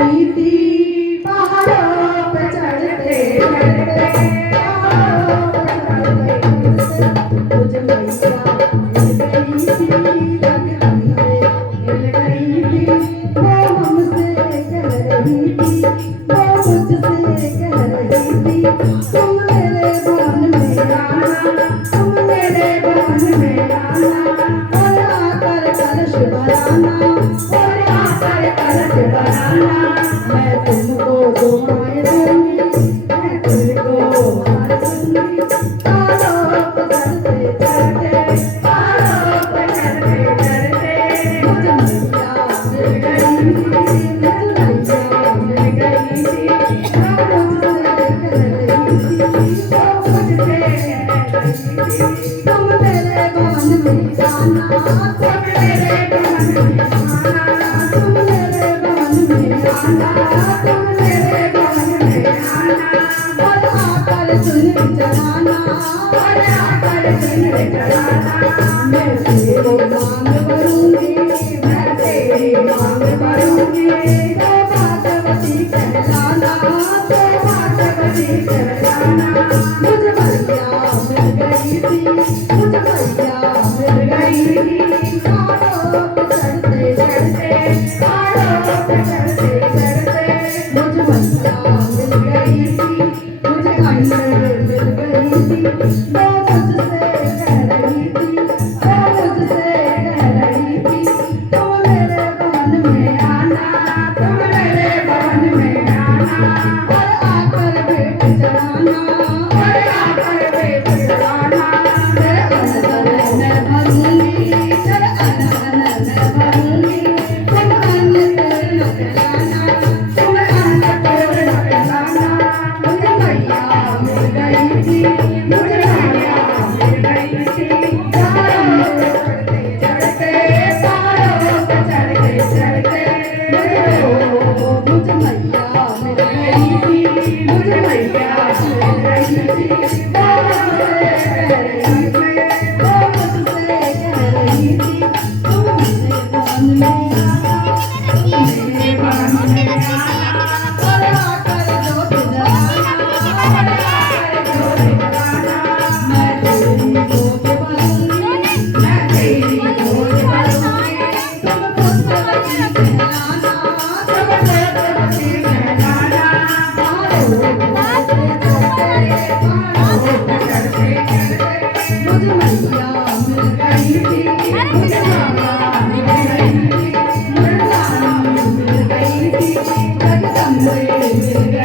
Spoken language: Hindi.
गई थी पहाड़ों पे चढ़ते चढ़ते, पहाड़ों पे चढ़ते मुझे मैया मिल गई थी, लगन में मिल गई थी। वो हमसे कह रही थी, वो मुझसे कह रही थी, तुम मेरे बन में आना, तुम मेरे बन में आना, और आकर कलश बनाना, और आकर कलश बनाना। मैं तुमको दुआएं दूंगी, मैं तुमको हार दूंगी। पहाड़ों पे चढ़ते चढ़ते, पहाड़ों पे चढ़ते चढ़ते मुझे मैया मिल गई थी, मुझे मैया मिल गई थी। वो मुझसे कह रही थी, वो मुझसे कह रही थी, तुम मेरे बन में आना, तुम मेरे बन में आना, तुम मेरे बन में आना, तुम मेरे बन में आना। और आकर चुनरी चढ़ाना, और आकर चुनरी चढ़ाना। मैं तेरी मांग भरूंगी, मैं तेरी मांग भरूंगी। तो भागवती कहलाना, तो भागवती कहलाना। मुझे मैया मिल गई थी, मुझे मैया मिल गई थी। पहाड़ों पे चढ़ते चढ़ते, पहाड़ों पे चढ़ते चढ़ते मुझे मैया मिल गई थी, मुझे अंदर मिल गई थी। वो मुझसे कह रही थी, वो मुझसे कह रही थी, तुम मेरे बन में आना, तुम मेरे बन में आना। और आकर भेंट चढ़ाना, और आकर भेंट चढ़ाना। तेरे अंदर मैं भरूंगी, तेरे अंदर मैं भरूंगी। तुम अन्न पूर्ण खिलाना, तुम अन्न पूर्ण खिलाना। मुझे मैया मिल गई थी, मुझे मैया मिल गई थी। पहाड़ों पे चढ़ते चढ़ते, पहाड़ों पे चढ़ते चढ़ते मुझे मैया मिल गई थी, मुझे मैया मिल गई थी। वो मुझसे कह रही थी, वो मुझसे कह रही थी, तुम मेरे बन में आना, तुम मेरे बन में आना। और आकर जोत जलाना, और आकर जोत जलाना। मैं तेरी गोद भरूंगी, मैं तेरी गोद भरूंगी। तुम पुत्रवती कहलाना, तुम पुत्रवती कहलाना। पहाड़ों पे चढ़ते चढ़ते, पहाड़ों पे चढ़ते चढ़ते मुझे मैया मिल गई थी, मुझे मामा मिल गई थी, मुझे नाना मिल गई थी, जगदम्बे मिल गई